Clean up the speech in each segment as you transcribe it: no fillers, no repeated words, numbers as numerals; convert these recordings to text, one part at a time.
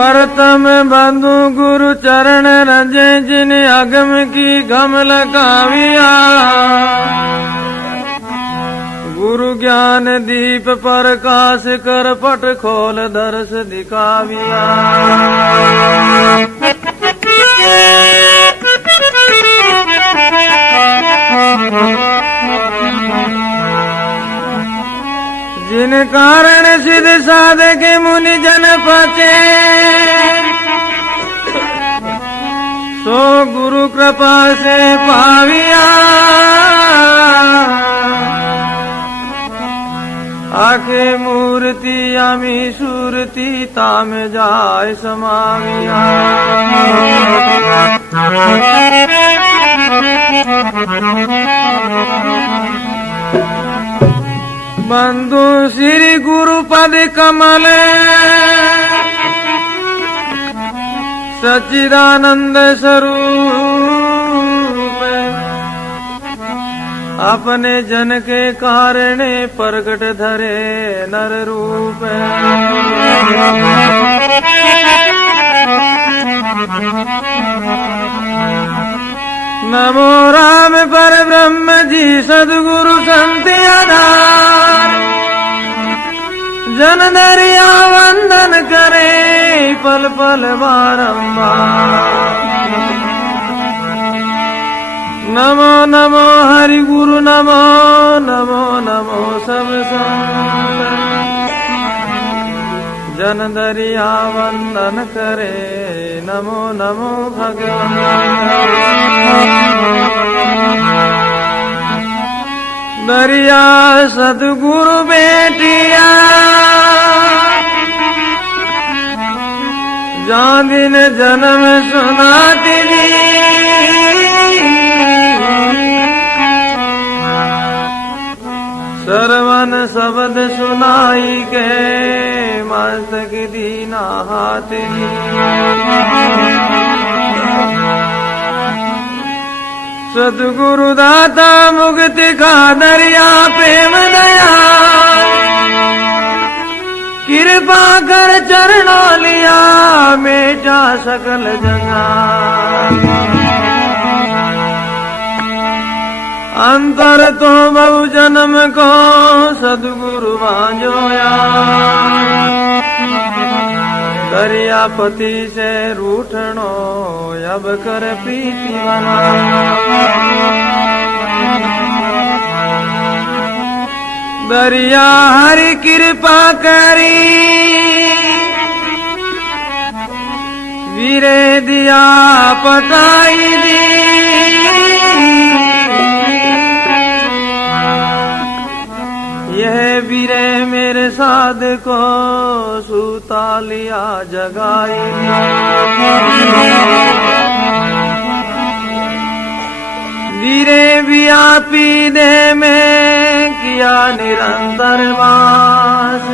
वर्तम बंधु गुरु चरण रजे जिन अगम की गमल काविया। गुरु ज्ञान दीप प्रकाश कर पट खोल दर्श दिखाविया। जिन कारण सिद्ध साधक मुनि जन पचे, सो गुरु कृपा से पाविया। आखे मूर्ति आमी सूरति ताम जाय समाविया। बंधु श्री गुरु पद कमल सच्चिदानंद स्वरूप, अपने जन के कारण प्रकट धरे नर रूप। नमो राम पर ब्रह्म जी सद्गुरु संत आधार, जन दरिया वंदन करे पल पल बारंबार। नमो नमो हरि गुरु नमो नमो नमो सब संत, जन दरिया वंदन करे नमो नमो भगवान। दरिया सद्गुरु बेटिया, जहाँ दिन जन्म सुनाती थी। सरवन शब्द सुनाई के मस्तक दीना हाथ। सद्गुरु दाता मुक्ति का दरिया प्रेम दया, कृपा कर चरणों लिया मेटा सकल जगह। अंतर तो बहु जन्म को सद्गुरु बांझोया, दरियापति से रूठनो अब कर प्रीति बना। दरिया हरि कृपा करी, वीरे दिया पटाई दी। यह वीरे मेरे साध को सूता लिया जगाई। वीरे व्यापी दे में किया निरंतर वास,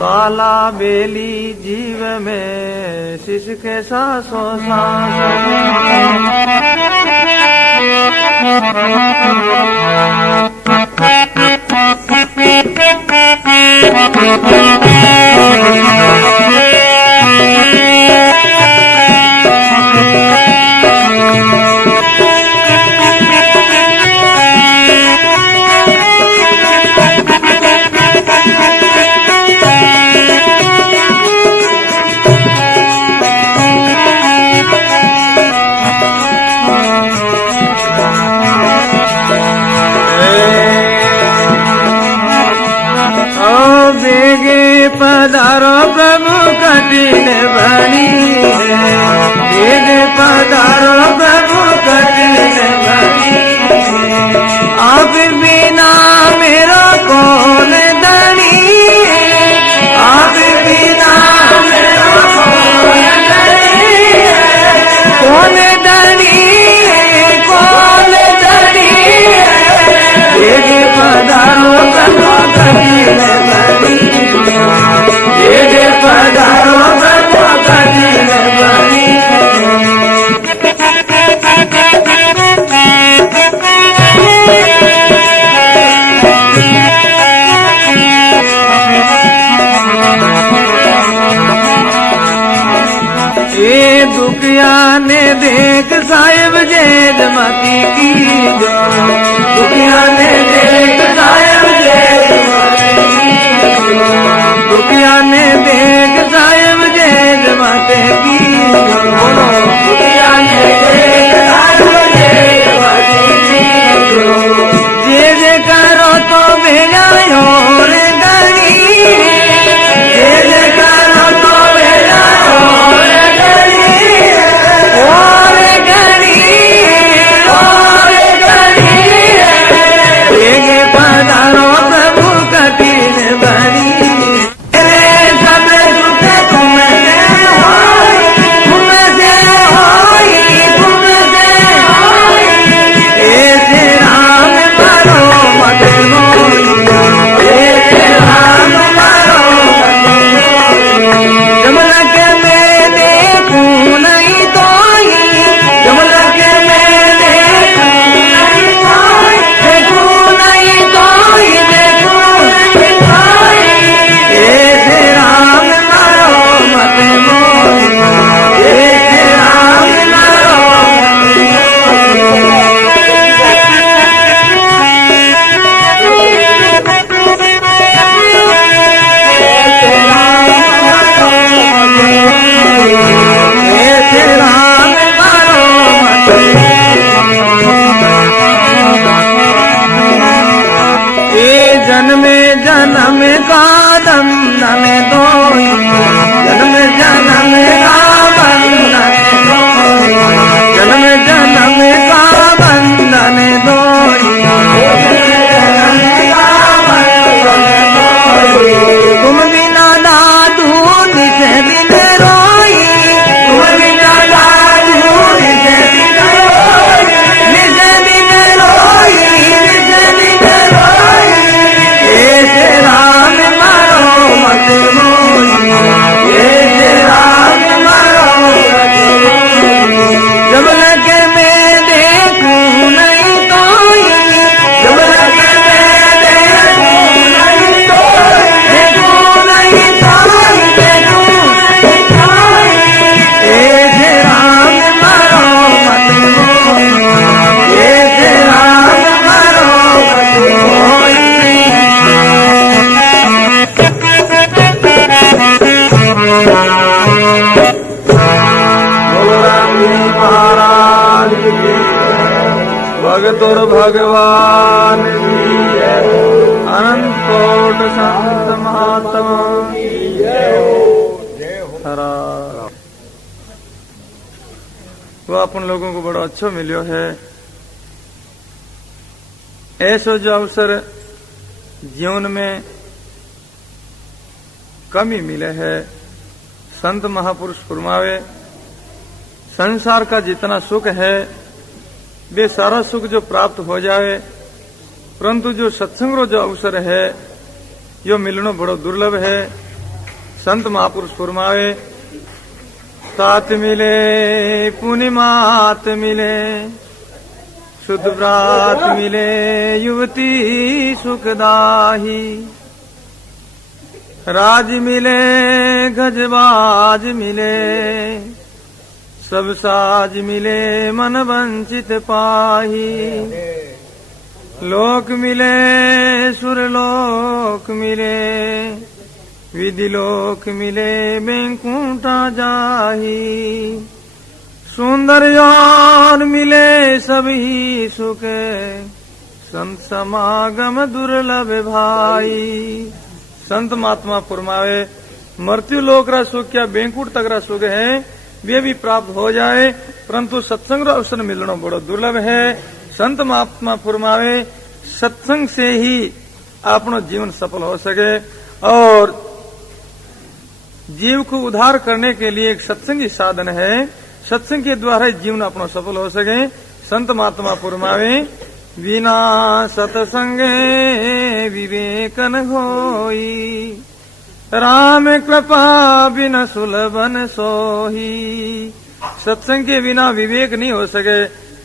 काला बेली जीव में शिश के सांसों सांस। जेद मती की जो दुखिया ने देख साहेब जेद दुखिया ने देख साहेब जेद मते की बोलो दुखिया ने देख साहेब जेद मते की जे जे करो तो भेजायो रे गणी जे जे करो तो भेजायो रे गणी और गणी एक पधारो प्रभु कठिन बनी सब सुख तुमसे ऐसे राम मारो मत मोई ऐसे राम मारो जमल के मैं देखूं नहीं तो जमल के मैं देखूं नहीं तो ऐसे राम मारो मत मोई ऐसे राम मारो ऐसे राम मारो मत ये जन्मे जन्म का बंधन दोई जन्म जन्म का बंधन जन्म जन्म का बंधन दोई तुम बिना दादू निज दिन रोई तुम बिना दादू निज दिन रोई निज दिन रोई निज दिन रोई ऐसे राम मारो मत मोई ऐसे राम मारो मत मोई जब लगे मैं देखूं नहीं तो जब लगे मैं देखूं नहीं तो देखूं नहीं तो ऐसे राम मारो मत मोई ऐसे राम मारो मत मोई बोलो राम जी महाराज की भगत और भगवान की अनंत कोट संत महात्मा हरा वो अपन लोगों को बड़ा अच्छा मिलो है ऐसा जो अवसर जीवन में कमी मिले है संत महापुरुष फरमावे संसार का जितना सुख है वे सारा सुख जो प्राप्त हो जाए परंतु जो सत्संग रो जो अवसर है यो मिलनो बड़ो दुर्लभ है संत महापुरुष फरमावे तात मिले पूर्णिमात मिले शुद्ध व्रात मिले युवती सुखदाही राज मिले गजबाज मिले सब साज मिले मन वंचित पाही लोक मिले सुरलोक मिले विधि लोक मिले बैंकुंठा जाही सुंदर यार मिले सभी सुखे संत समागम दुर्लभ भाई संत महात्मा फरमावे मृत्यु लोक रा सुख क्या बैंकुट तक रा सुख है वे भी प्राप्त हो जाए परंतु सत्संग रा अवसर मिलना बड़ा दुर्लभ है संत महात्मा फरमावे सत्संग से ही अपना जीवन सफल हो सके और जीव को उद्धार करने के लिए एक सत्संगी साधन है सत्संग के द्वारा जीवन अपना सफल हो सके संत महात्मा फरमावे बिना सत्संगे विवेकन होई राम कृपा बिना सुलभन सोही सत्संग के बिना विवेक नहीं हो सके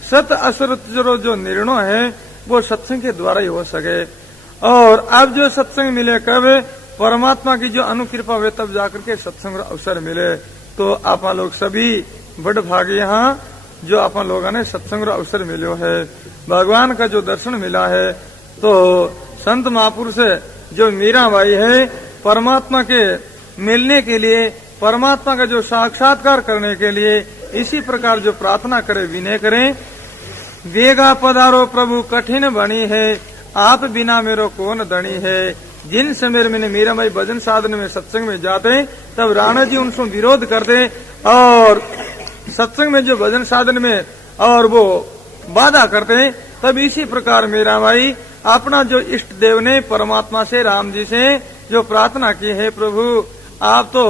सत असत जो निर्णय है वो सत्संग के द्वारा ही हो सके और अब जो सत्संग मिले कब परमात्मा की जो अनुकृपा हुए तब जाकर के सत्संग अवसर मिले तो आप लोग सभी बड़ भागे यहाँ जो अपन लोगों ने सत्संग रो अवसर मिलो है, भगवान का जो दर्शन मिला है, तो संत महापुरुष जो मीराबाई है परमात्मा के मिलने के लिए, परमात्मा का जो साक्षात्कार करने के लिए इसी प्रकार जो प्रार्थना करे, विनय करें। वेगा पधारो प्रभु कठिन बनी है, आप बिना मेरो कौन धनी है। जिन समय मैंने मीराबाई भजन साधन में सत्संग में जाते तब राणा जी उनसे विरोध करते और सत्संग में जो भजन साधन में और वो बाधा करते, तब इसी प्रकार मीराबाई अपना जो इष्ट देव ने परमात्मा से, राम जी से जो प्रार्थना की है, प्रभु आप तो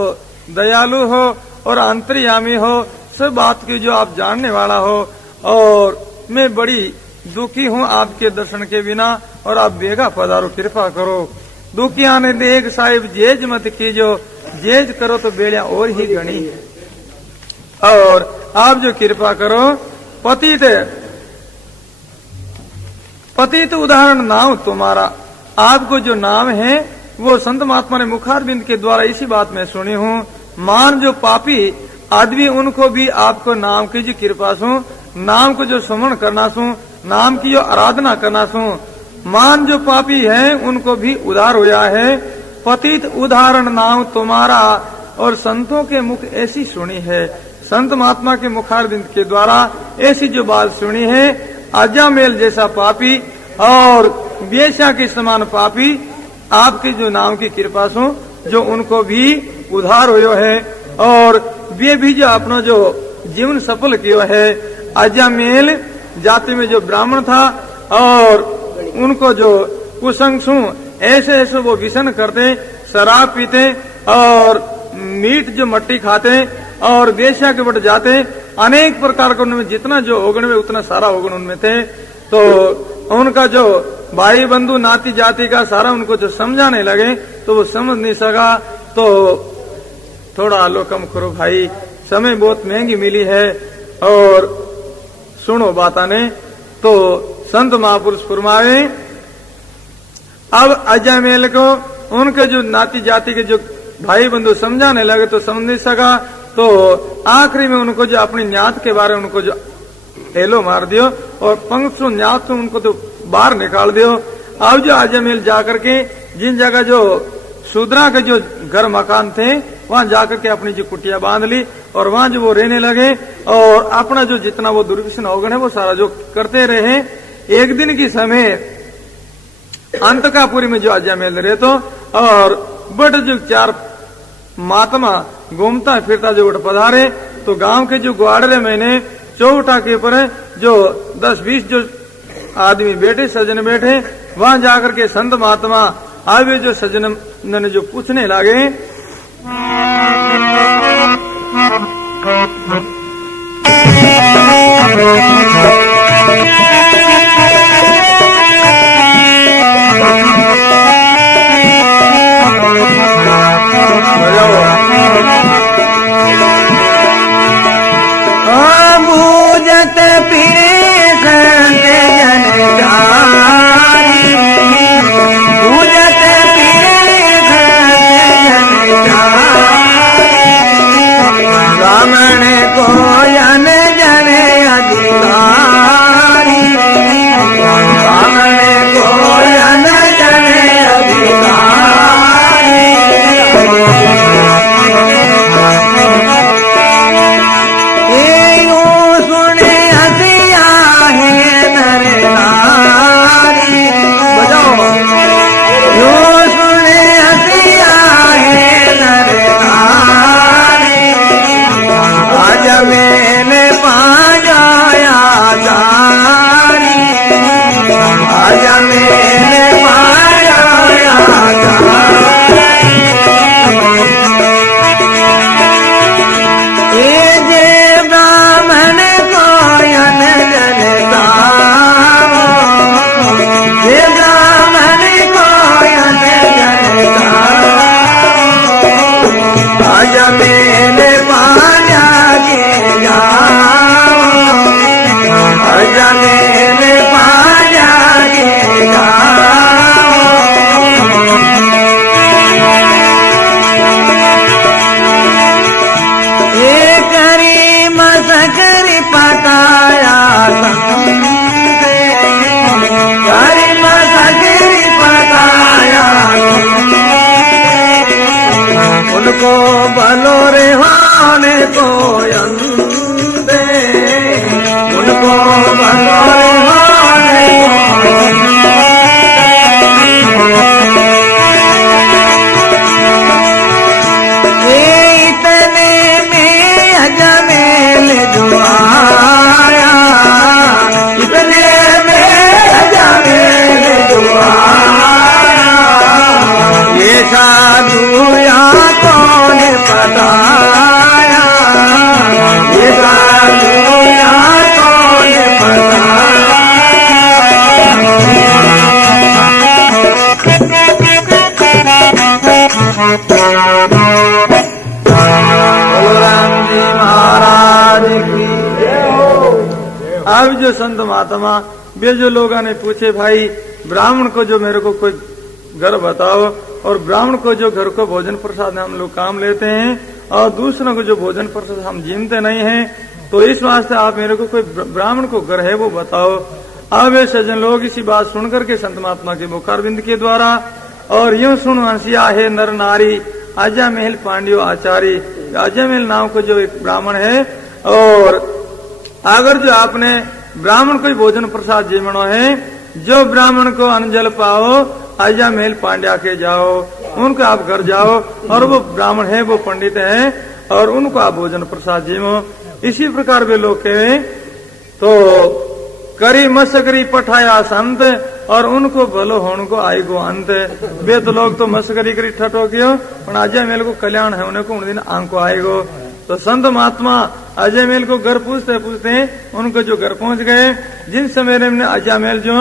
दयालु हो और अंतर्यामी हो, सब बात की जो आप जानने वाला हो, और मैं बड़ी दुखी हूँ आपके दर्शन के बिना, और आप बेगा पधारो, कृपा करो। दुखिया ने देख साहिब जेज मत कीजो, जेज करो तो बेड़िया और ही गणी, और आप जो कृपा करो। पतित उदाहरण नाम तुम्हारा, आपको जो नाम है वो संत महात्मा ने मुखारबिंद के द्वारा इसी बात में सुनी हूँ। मान जो पापी आदमी उनको भी आपको नाम की जो कृपा सु, नाम को जो स्मरण करना सु, नाम की जो आराधना करना सु, मान जो पापी है उनको भी उद्धार होया है। पतित उदाहरण नाम तुम्हारा, और संतों के मुख ऐसी सुनी है, संत महात्मा के मुखारबिंद के द्वारा ऐसी जो बात सुनी है, अजामेल जैसा पापी और वेश्या के समान पापी आपके जो नाम की कृपा सु, जो उनको भी उद्धार हुयो है, और वे भी जो अपना जो जीवन सफल किया है। अजामेल जाति में जो ब्राह्मण था और उनको जो कुसंग सु ऐसे ऐसे वो व्यसन करते, शराब पीते और मीट जो मट्टी खाते और वेश्या के बट जाते, अनेक प्रकार का उनमें जितना जो होगन में उतना सारा होगन उनमें थे। तो उनका जो भाई बंधु नाती जाति का सारा उनको जो समझाने लगे तो वो समझ नहीं सका। तो थोड़ा आलो कम करो भाई, समय बहुत महंगी मिली है और सुनो बाता ने। तो संत महापुरुष फरमावे, अब अजमेल को उनके जो नाती जाति के जो भाई बंधु समझाने लगे तो समझ नहीं सका। तो आखिरी में उनको जो अपनी न्यात के बारे में उनको जो हेलो मार दियो और पंक्ति न्यात तो उनको तो बाहर निकाल दियो। अब जो अजमेल जाकर के जिन जगह जो शूद्रा के जो घर मकान थे वहां जाकर के अपनी जो कुटिया बांध ली और वहां जो वो रहने लगे और अपना जो जितना वो दुर्व्यसन अवगुण है वो सारा जो करते रहे। एक दिन की समय अंतकापुरी में जो अजमेल रहे तो और बट जो चार महात्मा घूमता फिरता जो उठ पधारे तो गांव के जो ग्वाड़े मैंने चौटा के ऊपर जो 10-20 जो आदमी बैठे, सज्जन बैठे, वहां जाकर के संत महात्मा आवे जो सज्जन ने जो पूछने लगे, जाने ले पा जाएगा। अब जो संत महात्मा वे जो लोगों ने पूछे, भाई ब्राह्मण को जो मेरे को कोई घर बताओ, और ब्राह्मण को जो घर को भोजन प्रसाद हम लोग काम लेते हैं और दूसरों को जो भोजन प्रसाद हम जीमते नहीं हैं, तो इस वास्ते आप मेरे को कोई ब्राह्मण को घर है वो बताओ। अब वे सज्जन लोग इसी बात सुनकर के संत महात्मा के मुखारबिंद के द्वारा और यूं सुन हंसिया है नर नारी आजा महल पांड्यो आचारी। आजा महल नाम को जो एक ब्राह्मण है, और अगर जो आपने ब्राह्मण को भोजन प्रसाद जीवनो है, जो ब्राह्मण को अनजल पाओ आजा महल पांड्या के जाओ, उनको आप घर जाओ और वो ब्राह्मण है वो पंडित है और उनको आप भोजन प्रसाद जीवो। इसी प्रकार वे लोग कहे तो करी मस्करी पठाया संत और उनको भलो होने को आई गो अंत। वे तो लोग तो मस्करी करी ठटो क्यों, पर अजय मेल को कल्याण है उन्हें को उन दिन आंको आएगो। तो संत महात्मा अजय मेल को घर पूछते पूछते उनको जो घर पहुंच गए, जिन समय ने अजय मेल जो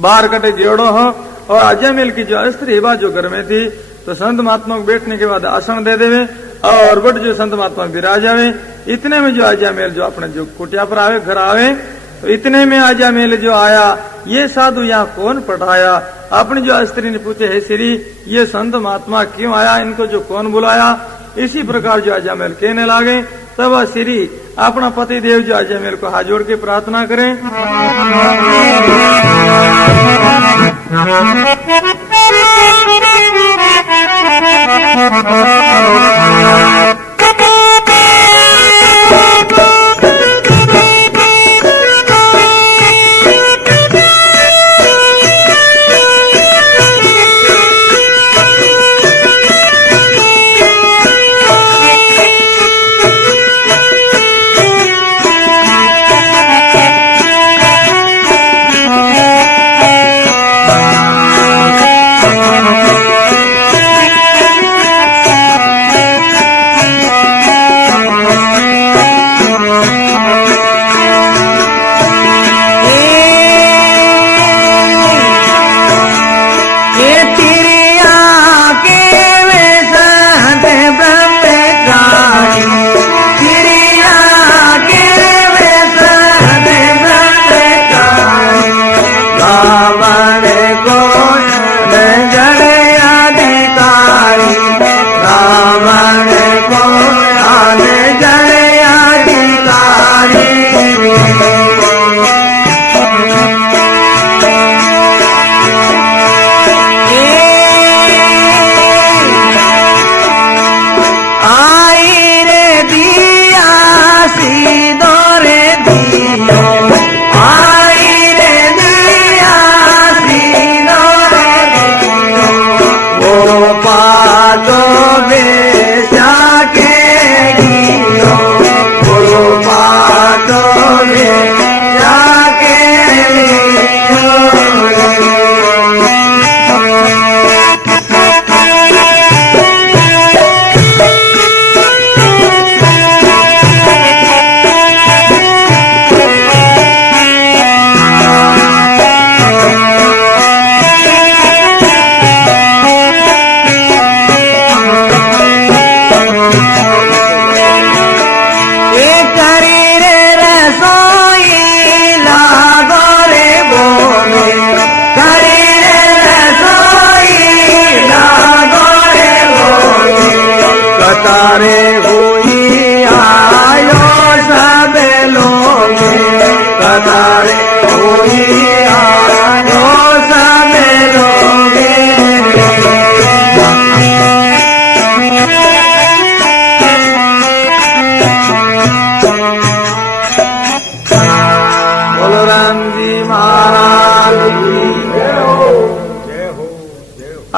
बाहर कटे गेड़ो हो और अजय मेल की जो स्त्री बा जो घर में थी, तो संत महात्मा को बैठने के बाद आसन दे देवे और बट जो संत महात्मा विराज आवे। इतने में जो अजय मेल जो अपने जो कुटिया पर आवे घर आवे, तो इतने में अजय मेल जो आया, ये साधु यहाँ कौन पठाया। अपनी जो स्त्री ने पूछे, हे श्री ये संत महात्मा क्यों आया, इनको जो कौन बुलाया। इसी प्रकार जो अजय मेल कहने लागे, तब श्री अपना पति देव जो अजय मेल को हाथ जोड़ के प्रार्थना करें।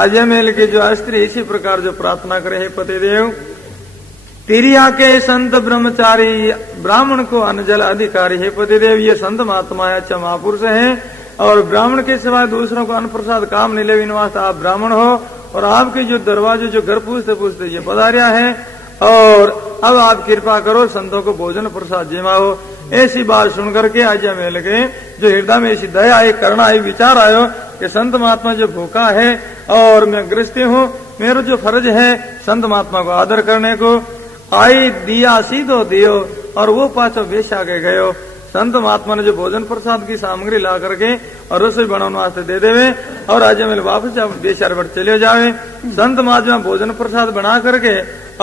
अजय मेल के जो स्त्री इसी प्रकार जो प्रार्थना करे, हे पतिदेव तेरी आके संत ब्रह्मचारी ब्राह्मण को अनजल अधिकारी। हे पतिदेव ये संत महात्मा है, अच्छा महापुरुष है और ब्राह्मण के सिवाय दूसरों को अन्न प्रसाद काम नहीं ले वास्ते आप ब्राह्मण हो और आपके जो दरवाजे जो घर पूछते पूछते ये पधारिया है और अब आप कृपा करो संतों को भोजन प्रसाद जिमाओ। ऐसी बात सुनकर के अजय मेल के जो हृदय में ऐसी दया आई करुणा आई विचार आयो कि संत महात्मा जो भूखा है और मैं गृहस्थी हूँ, मेरा जो फर्ज है संत महात्मा को आदर करने को, आई दिया सीधो दियो और वो पाछो बेश आगे गयो। संत महात्मा ने जो भोजन प्रसाद की सामग्री ला करके और रसोई बनाने वास्ते दे देवे और आज मेरे वापस बेचार बट चले जावे। संत महात्मा भोजन प्रसाद बना करके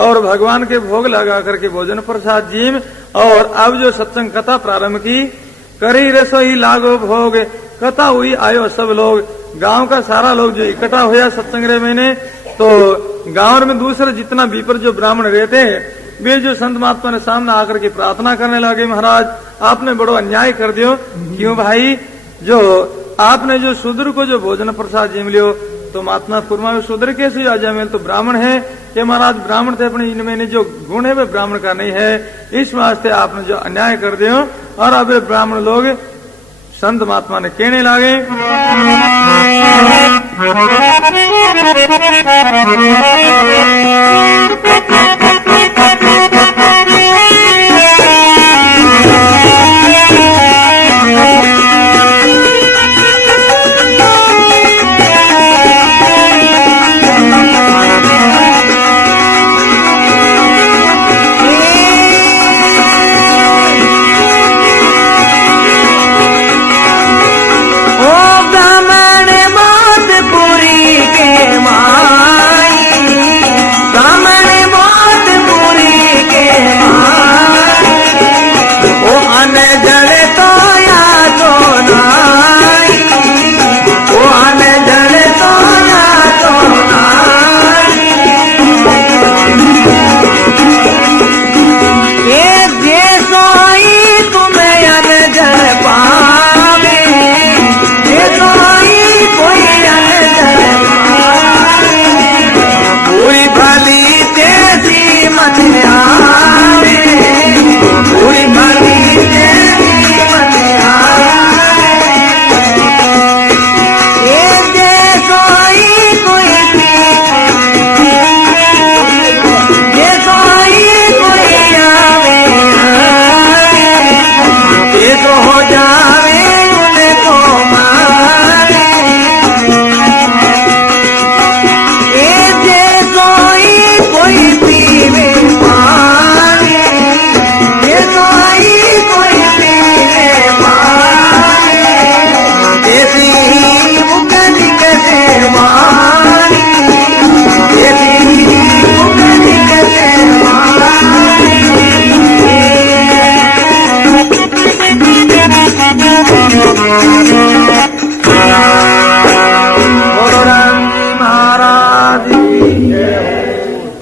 और भगवान के भोग लगा करके भोजन प्रसाद जीव और अब जो सत्संग कथा प्रारंभ की, करी रसोई लागो भोग, कथा हुई आयो सब लोग। गांव का सारा लोग जो इकट्ठा हुआ सत्संग रे मैंने, तो गांव में दूसरे जितना बीपर जो ब्राह्मण रहते वे जो संत महात्मा ने सामने आकर के प्रार्थना करने लगे, महाराज आपने बड़ो अन्याय कर दियो। क्यों भाई, जो आपने जो शूद्र को जो भोजन प्रसाद जिम लियो, तो महात्मा कुर्मा में शूद्र कैसे आ जाए, तो ब्राह्मण है कि महाराज ब्राह्मण थे अपने इनमें जो गुण है वे ब्राह्मण का नहीं है, इस वास्ते आपने जो अन्याय कर दियो। और अब ब्राह्मण लोग संत महात्मा ने कहने लगे,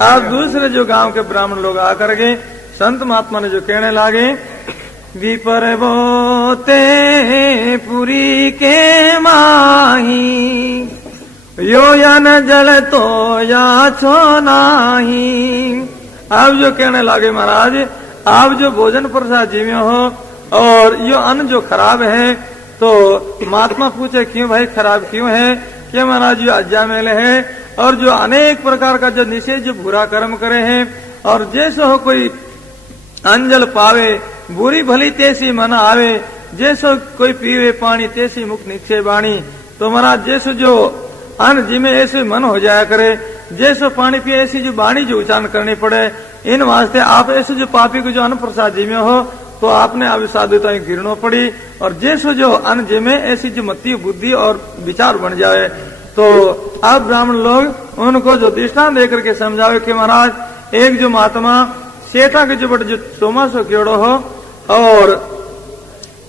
अब दूसरे जो गांव के ब्राह्मण लोग आकर के संत महात्मा ने जो कहने लगे, विपर बोते पुरी के माही, यो या न जल तो या छो नाही। अब जो कहने लगे, महाराज आप जो भोजन प्रसाद जीवे हो और यो अन्न जो खराब है, तो महात्मा पूछे क्यों भाई खराब क्यों है, कि महाराज जो अज्जा मेले है और जो अनेक प्रकार का जो निषेध जो बुरा कर्म करे हैं, और जैसे हो कोई अंजल पावे बुरी भली तैसी मन आवे, जैसो कोई पीवे पानी तैसी मुख निक्षे बाणी। तो महाराज जैसे जो अन्न जिमे ऐसे मन हो जाया करे, जैसे पानी पिए ऐसी जो बाणी जो उच्चारण करनी पड़े, इन वास्ते आप ऐसे जो पापी को जो अन्न प्रसाद जिमे हो, तो आपने अब साधुता गिरनो पड़ी। और जैसे जो अन्न जिमे ऐसी जो मति बुद्धि और विचार बन जाए, तो अब ब्राह्मण लोग उनको जो दृष्टांत देकर के समझावे कि महाराज एक जो महात्मा सेठा के जो बट जो चौमासो केड़ो हो, और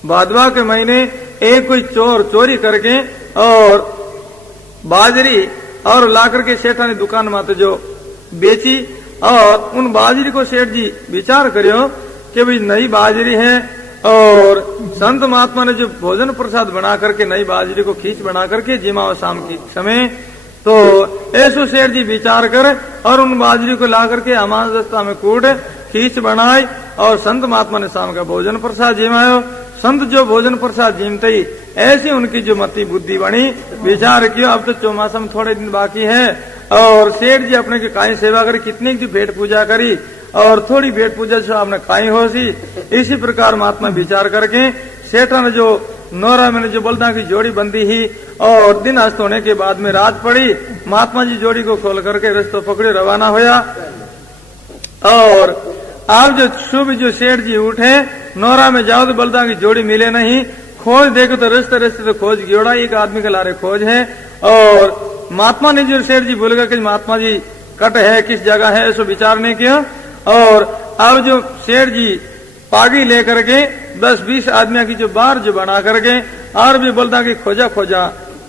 भादवा के महीने एक कोई चोर चोरी करके और बाजरी और ला करके सेठा ने दुकान में जो बेची, और उन बाजरी को सेठ जी विचार करियो कि भाई नई बाजरी है, और संत महात्मा ने जो भोजन प्रसाद बना करके नई बाजरी को खींच बना करके जिमाओ शाम की समय, तो ऐसो सेठ जी विचार कर और उन बाजरी को ला करके अमास दस्ता में कूट खींच बनाई, और संत महात्मा ने शाम का भोजन प्रसाद जिमायो। संत जो भोजन प्रसाद जिमते ही ऐसी उनकी जो मति बुद्धि बनी, विचार किया अब तो चौमासा में थोड़े दिन बाकी है, और सेठ जी अपने की काई सेवा करी, कितनी की भेंट पूजा करी, और थोड़ी भेंट पूजा से आपने काई हो सी। इसी प्रकार महात्मा विचार करके सेठा ने जो नौरा में जो बलदा की जोड़ी बंदी ही, और दिन अस्त होने के बाद में रात पड़ी, महात्मा जी जोड़ी को खोल करके रस्तो पकड़े रवाना होया। और आप जो शुभ जो सेठ जी उठे, नौरा में जाओ तो बलदान की जोड़ी मिले नहीं, खोज देखो तो रिश्ते रिश्ते तो खोज गियोड़ा, एक आदमी के लारे खोज है। और महात्मा ने जो सेठ जी बोल गए कि महात्मा जी कट है किस जगह है, ऐसा विचार नहीं किया। और अब जो सेठ जी पागी लेकर के 10-20 आदमियों की जो बार जो बना करके और भी बलदा की खोजा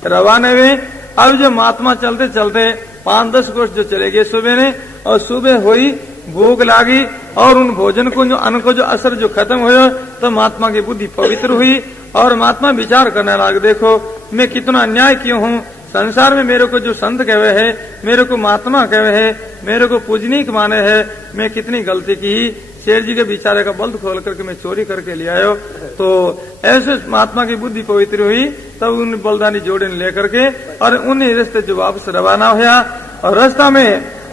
रवाना हुए। अब जो महात्मा चलते चलते 5-10 कोस जो चले गए सुबह ने, और सुबह हुई भूख लागी और उन भोजन को जो अन्न को जो असर जो खत्म हुआ, तो महात्मा की बुद्धि पवित्र हुई और महात्मा विचार करने लगे, देखो मैं कितना अन्याय क्यों हूँ, संसार में मेरे को जो संत कहे है, मेरे को महात्मा कहे है, मेरे को पूजनीक माने है, मैं कितनी गलती की। शेर जी के बिचारे का बल्द खोल करके मैं चोरी करके ले आयो। तो ऐसे महात्मा की बुद्धि पवित्र हुई, तब उन बलदानी जोड़े लेकर के और उन्हीं रास्ते जो वापस रवाना हुआ। और रास्ता में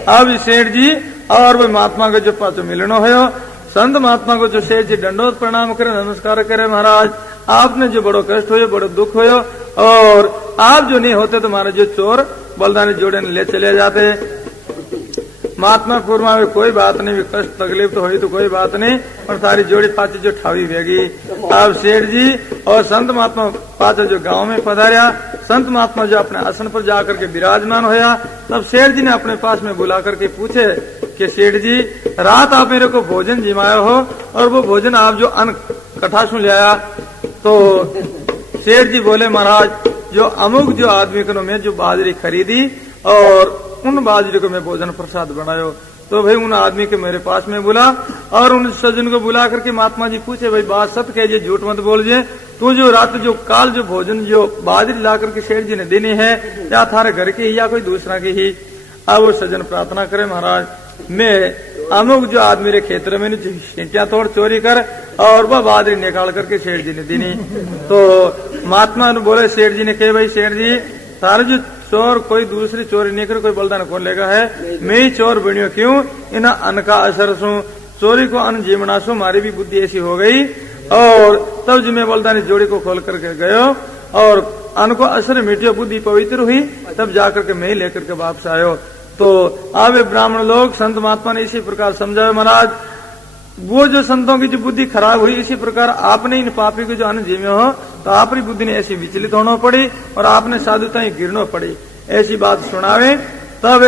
अब शेर जी और वो महात्मा का जो पाचो मिलनो हो, संत महात्मा को जो शेर जी दंडोत प्रणाम करे, नमस्कार करे, महाराज आपने जो बड़ो कष्ट हो, बड़ो दुख हो, और आप जो नहीं होते तो हमारे जो चोर बलदानी जोड़े ले चले जाते। महात्मा पूर्वा में कोई बात नहीं, कष्ट तकलीफ तो हुई तो कोई बात नहीं, और सारी जोड़ी पाची जो ठावी भेगी। अब सेठ जी और संत महात्मा पाचा जो गांव में पधारा, संत महात्मा जो अपने आसन पर जाकर के विराजमान होया, तब सेठ जी ने अपने पास में बुला करके पूछे कि सेठ जी रात आप मेरे को भोजन जिमाया हो, और वो भोजन आप जो अन्न कठासू ले आया। तो सेठ जी बोले, महाराज जो अमुक जो आदमी को मैं जो बाजरी खरीदी और उन बाजरी को मैं भोजन प्रसाद बनायो। तो भाई उन आदमी के मेरे पास में बुला और उन सज्जन को बुला करके महात्मा जी पूछे, भाई बात सत्य कहिए, झूठ मत बोलिए, तू जो रात जो काल जो भोजन जो बाजरी ला करके सेठ जी ने देनी है, या थारे घर की या कोई दूसरा की ही। अब वो सज्जन प्रार्थना करे, महाराज मैं अमुक जो आदमी रे खेतर में सीटियां तोड़ चोरी कर और वह बाजरी निकाल करके सेठ जी ने देनी। तो महात्मा ने बोले सेठ जी ने कहे, भाई सेठ जी तारे जो चोर कोई दूसरी चोरी नहीं कर, कोई बलदान कौन लेगा है, मैं ही चोर बनियो क्यों, इन अन्न का असर सू चोरी को अन्न जीवना सू, मारी भी बुद्धि ऐसी हो गई। और तब जो मैं बलदानी जोड़ी को खोल करके गयो और अन्न को असर मिटियो, बुद्धि पवित्र हुई, तब जाकर के मैं ही लेकर के वापस आयो। तो अब ब्राह्मण लोग संत महात्मा ने इसी प्रकार समझाया, महाराज वो जो संतों की जो बुद्धि खराब हुई, इसी प्रकार आपने इन पापी को जो अन्न जीवे हो, तो आपकी बुद्धि ने ऐसी विचलित होना पड़ी और आपने साधुता ही गिरना पड़ी, ऐसी बात सुनावे। तब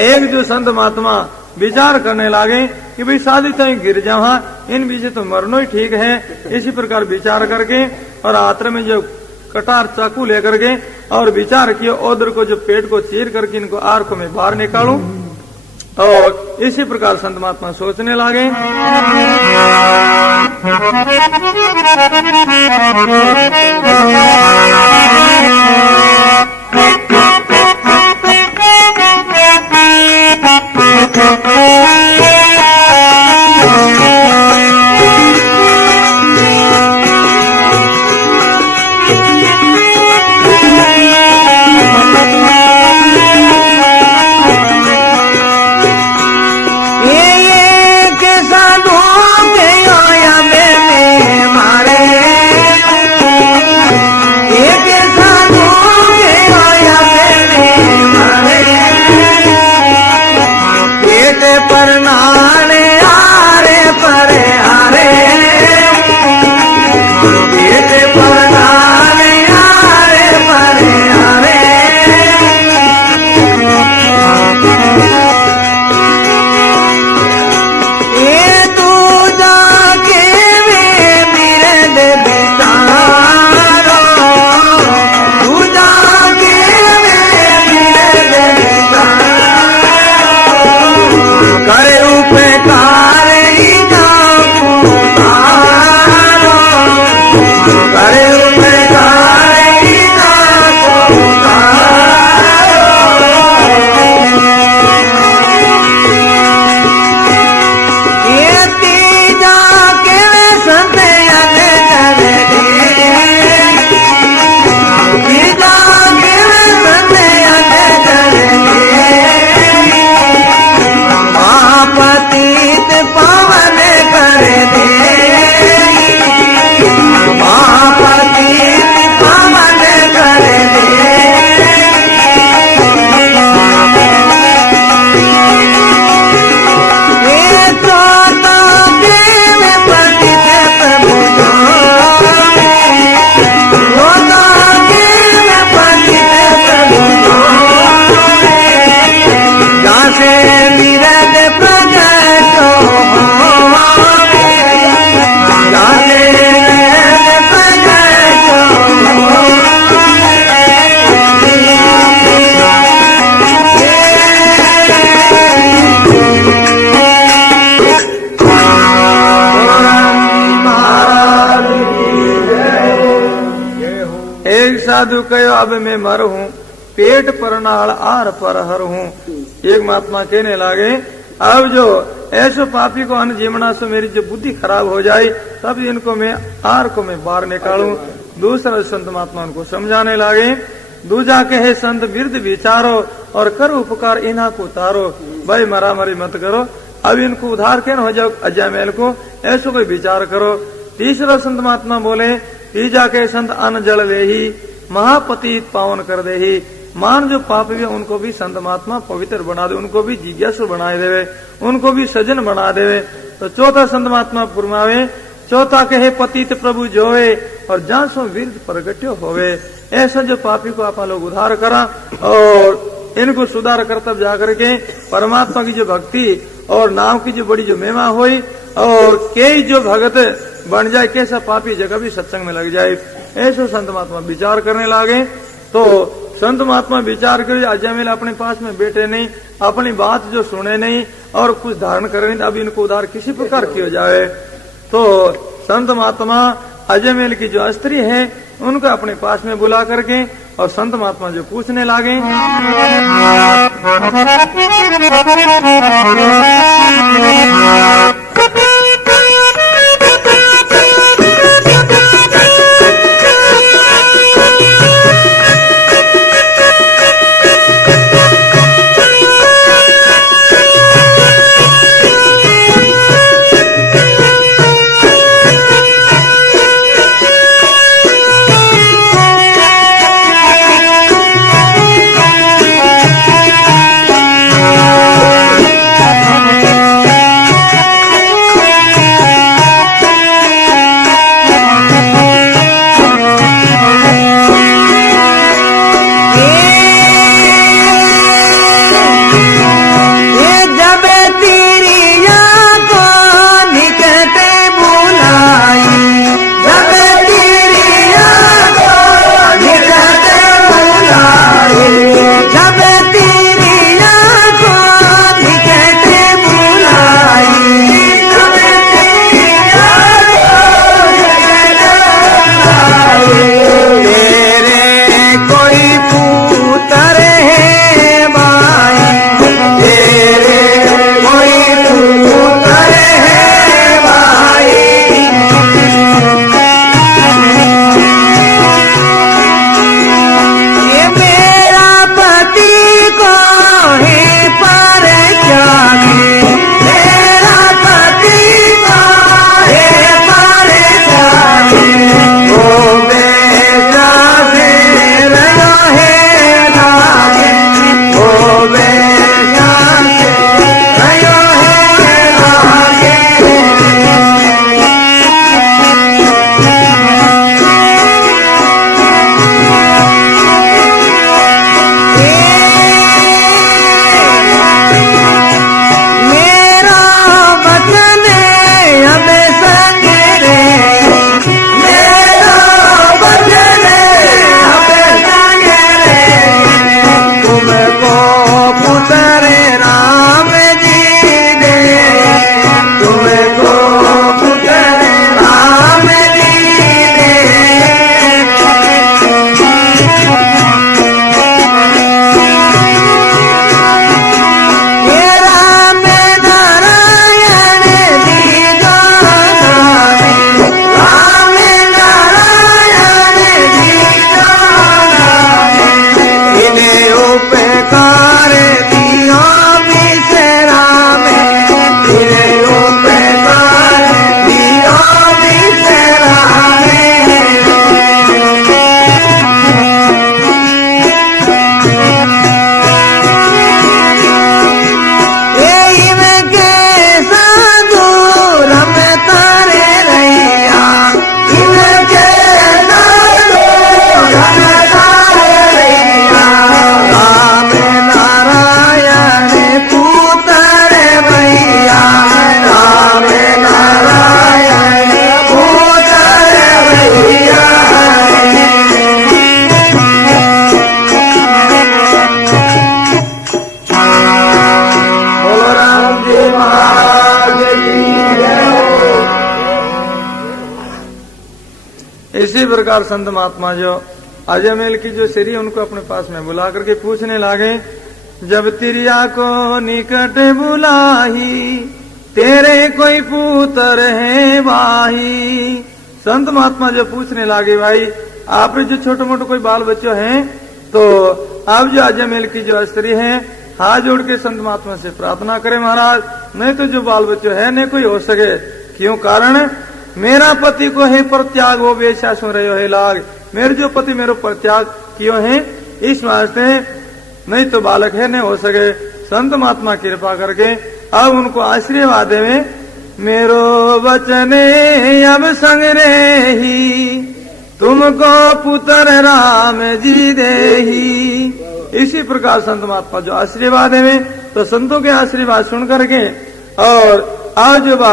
एक जो संत महात्मा विचार करने लगे कि भाई साधुता ही गिर जाओ, इन बीच तो मरनो ही ठीक है। इसी प्रकार विचार करके और आत्र में जो कटार चाकू लेकर के और विचार किया, ओदर को जो पेट को चीर करके इनको आंखों में बाहर निकालूं। और इसी प्रकार संत महात्मा सोचने लगे। एक साधु साधु कहो अब मैं मर हूँ, पेट पर नाल आर पर हर हूँ। एक महात्मा कहने लगे, अब जो ऐसो पापी को अन्न जीवना से मेरी जो बुद्धि खराब हो जाए, तब इनको मैं आर को मैं बाहर निकालूं। दूसरा संत महात्मा उनको समझाने लगे, दूजा कहे संत वृद्ध विचारो और कर उपकार इन्हा को उतारो। भाई मरा मरी मत करो, अब इनको उधार कैन हो जाओ अजयमेल को, ऐसो कोई विचार करो। तीसरा संत महात्मा बोले, तीजा के संत अन्न जल ले ही महापतित पावन कर दे ही। मान जो पाप भी उनको भी संत महात्मा पवित्र बना दे, उनको भी जिज्ञासु बना देवे, उनको भी सजन बना देवे। तो चौथा संत महात्मा फुरमावे, चौथा कहे पतित प्रभु जोवे और जासो वीर प्रगट्यो होवे। ऐसा जो पापी को आप लोग उद्धार करा और इनको सुधार कर तब जाकर के परमात्मा की जो भक्ति और नाम की जो बड़ी जो महिमा हुई और कई जो भगत बन जाए, कैसा पापी जगह भी सत्संग में लग जाए। ऐसा संत महात्मा विचार करने लगे। तो संत महात्मा विचार कर अजयमेल अपने पास में बैठे नहीं, अपनी बात जो सुने नहीं और कुछ धारण करे नहीं, अब इनको उद्धार किसी प्रकार किया जाए। तो संत महात्मा अजयमेल की जो स्त्री है उनको अपने पास में बुला करके और संत महात्मा जो पूछने लगे, इसी प्रकार संत महात्मा जो अजमेल की जो श्री उनको अपने पास में बुला करके पूछने लगे, जब तिरिया को निकट बुलाही, तेरे कोई पुत्र है भाई। संत महात्मा जो पूछने लगे, भाई आप जो छोटे मोटे कोई बाल बच्चों हैं, तो आप जो अजमेल की जो स्त्री है, हाथ जोड़ के संत महात्मा से प्रार्थना करे, महाराज नहीं तो जो बाल बच्चों है नहीं कोई हो सके। क्यों? कारण मेरा पति को है प्रत्याग, वो बेशा सुन रहे हो है लाग। मेरे जो पति मेरे प्रत्याग क्यों है, इस वास्ते नहीं तो बालक है नहीं हो सके। संत महात्मा कृपा करके अब उनको आशीर्वाद में, मेरो वचने अब संग रेही, तुमको पुत्र राम जी देही। इसी प्रकार संत महात्मा जो आशीर्वाद है, तो संतों के आशीर्वाद सुन करके और आज बा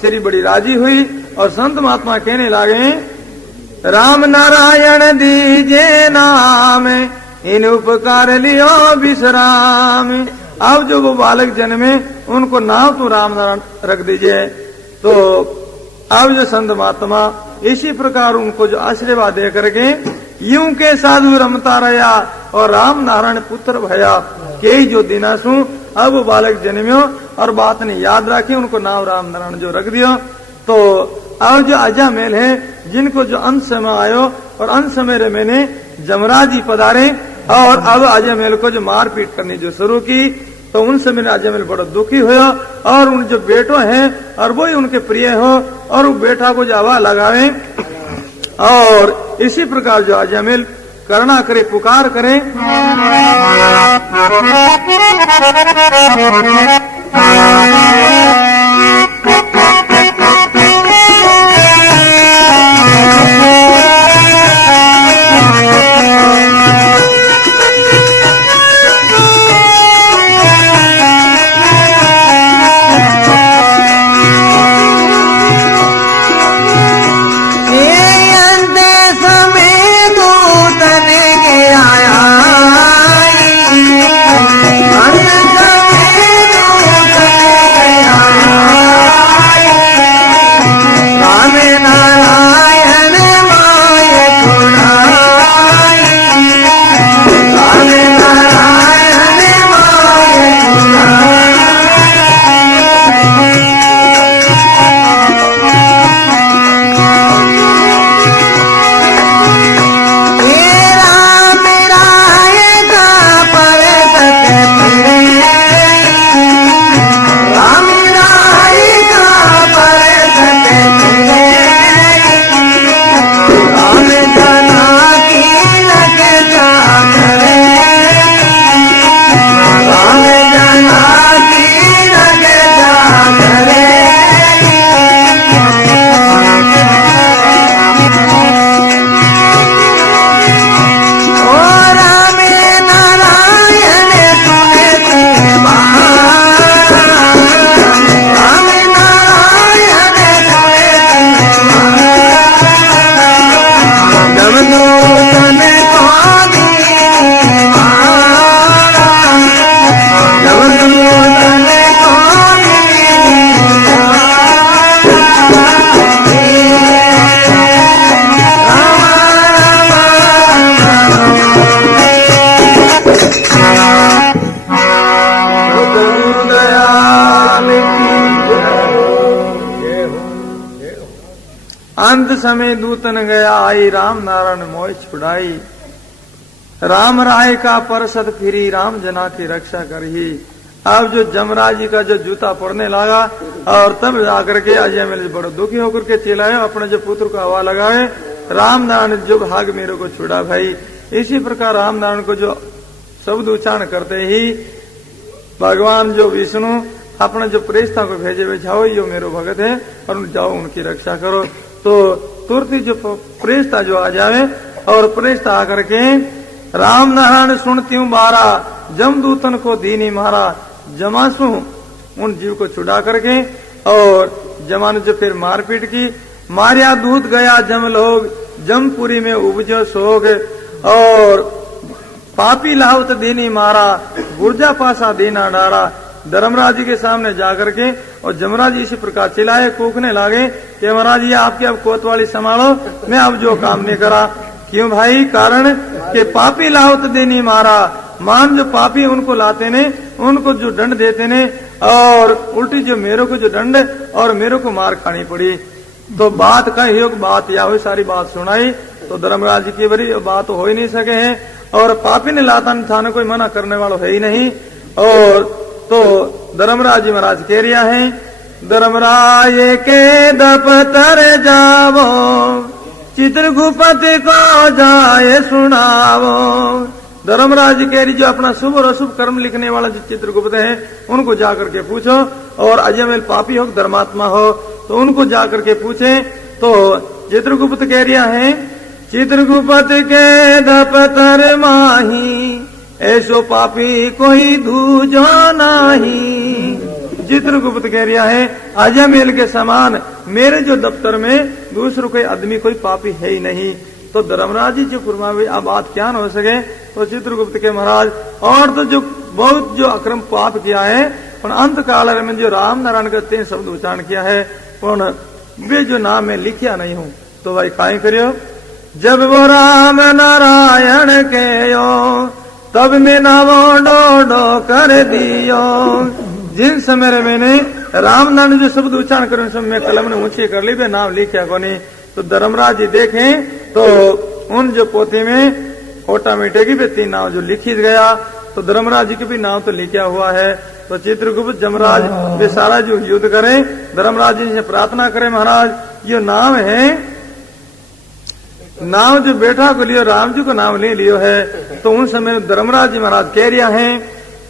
श्री बड़ी राजी हुई और संत महात्मा कहने लगे, राम नारायण दीजे नाम, इन उपकार लियो विश्राम। अब जो वो बालक जन्मे उनको नाम तो राम नारायण रख दीजिए। तो अब जो संत महात्मा इसी प्रकार उनको जो आशीर्वाद दे करके यूं के साधु रमता रहा और राम नारायण पुत्र भया के जो दिनासु। अब वो बालक जन्मियो और बात ने याद रखी, उनको नाम राम नारायण जो रख दियो। तो अब जो अजमेल है, जिनको जो अंत समय आयो और अंत समय मैंने जमराज जी पधारे और अब अजमेल को जो मारपीट करनी जो शुरू की, तो उन समय अजमेल बड़ा दुखी हुआ और उन जो बेटो हैं और वो ही उनके प्रिय हो और वो बेटा को जो हवा लगावे और इसी प्रकार जो अजमेल करना करे, पुकार करे। अंत समय दूतन गया आई, राम नारायण मोह छुड़ाई। राम राय का परसद फिरी, राम जना की रक्षा करही। अब जो जमराज जी का जो जूता पड़ने लगा और तब जाकर के अजमेल बड़ा दुखी होकर के चिल्लाए, अपने जो पुत्र को हवा लगाए, राम नारायण जो भाग मेरे को छुड़ा भाई। इसी प्रकार राम नारायण को जो शब्द उच्चारण करते ही भगवान जो विष्णु अपने जो प्रेषता को भेजे हुए, जाओ यो मेरो भगत है और जाओ उनकी रक्षा करो। तो तुरंत ही जो प्रेषता जो आ जावे और प्रेषता आकर के राम नारायण सुनती बारा, जमदूतन को दीनी मारा। जमासु उन जीव को छुड़ा करके और जमा ने जो फिर मारपीट की, मारिया दूत गया जम लोग, जमपुरी में उपजो सोग। और पापी लावत दीनी मारा, गुर्जा पासा दीना डारा। धर्मराज जी के सामने जाकर के और जमराज जी इसी प्रकार चिल्लाए, कूकने लगे कि महाराज ये आपकी अब कोतवाली संभालो, मैं अब जो काम नहीं करा। क्यों भाई? कारण के पापी लावत देनी मारा, मान जो पापी उनको लाते ने, उनको जो दंड देते ने, और उल्टी जो मेरे को जो दंड और मेरे को मार खानी पड़ी। तो बात का योग बात या हुई, सारी बात सुनाई। तो धर्मराज की बड़ी बात हो ही नहीं सके हैं, और पापी ने लाता थाने कोई मना करने वाला है ही नहीं। और तो धर्मराज जी महाराज कह रिया है, धर्मराज के दफ्तर जावो, चित्रगुप्त को जाए सुनावो। धर्मराज कह रही जो अपना शुभ और अशुभ कर्म लिखने वाला जो चित्रगुप्त है उनको जाकर के पूछो, और अजमेल पापी हो धर्मात्मा हो तो उनको जाकर के पूछे। तो चित्रगुप्त कह रिया है, चित्रगुप्त के दफ्तर माही, ऐसो पापी कोई दूजो नाही। चित्रगुप्त कह रिया है, अजमेल के समान मेरे जो दफ्तर में दूसरों कोई आदमी कोई पापी है ही नहीं। तो धर्मराज जी जो फरमावे अब बात क्या न हो सके। तो चित्रगुप्त के महाराज और तो जो बहुत जो अक्रम पाप किया है, पर अंत काल में जो राम नारायण का 3 शब्द उच्चारण किया है, पर वे जो नाम में लिखिया नहीं हूं। तो भाई काई करियो, जब वो राम नारायण के यो, तब में नावो डो डो कर दियो। जिन समय मैंने राम नारायण जो शब्द उच्चारण कर समय कलम ने ऊंची कर ली, वे नाम लिखा को नहीं। तो धर्मराज जी देखें तो उन जो पोते में ऑटोमेटिक भी 3 नाम जो लिखी गया, तो धर्मराज जी के भी नाम तो लिखा हुआ है। तो चित्रगुप्त जमराज वे सारा जो युद्ध करें, धर्मराज जी से प्रार्थना करें, महाराज ये नाम है, नाम जो बेटा को लियो राम जी को नाम ले लियो है। तो उन समय धर्मराज जी महाराज कह रिया है,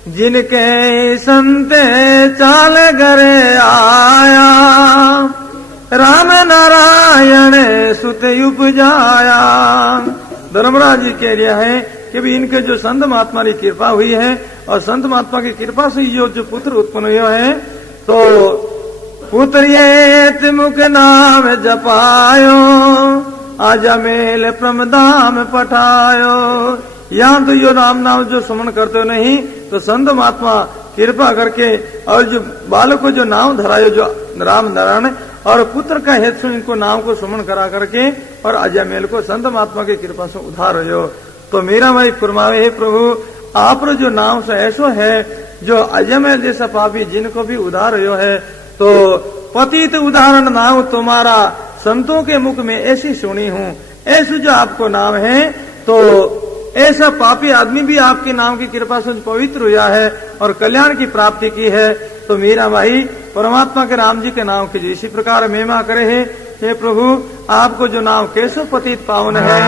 जिनके संते चाल गरे आया, राम नारायण सुत उपजाया। धर्मराज जी कह रिया है कि भी इनके जो संत महात्मा की कृपा हुई है, और संत महात्मा की कृपा से जो पुत्र उत्पन्न हुए हैं, तो पुत्र ये मुख नाम जपायो, अजमेल प्रमदाम पठायो। यहाँ तो यो राम नाम जो सुमन करते हो नहीं, तो संत महात्मा कृपा करके और जो बालक को जो नाम धरायो जो राम नारायण, और पुत्र का हेतु इनको नाम को सुमन करा करके और अजमेल को संत महात्मा की कृपा से उधार हो। तो मेरा भाई फरमावे, हे प्रभु आप जो नाम से ऐसो है जो अजमेल जैसा पापी जिनको भी उधार हो है। तो पतित उदाहरण नाम तुम्हारा, संतों के मुख में ऐसी सुनी हूँ, ऐसे जो आपको नाम है, तो ऐसा पापी आदमी भी आपके नाम की कृपा से पवित्र हुआ है और कल्याण की प्राप्ति की है। तो मेरा भाई परमात्मा के राम जी के नाम की इसी प्रकार महिमा करे है। हे प्रभु आपको जो नाम कैसो पतित पावन है।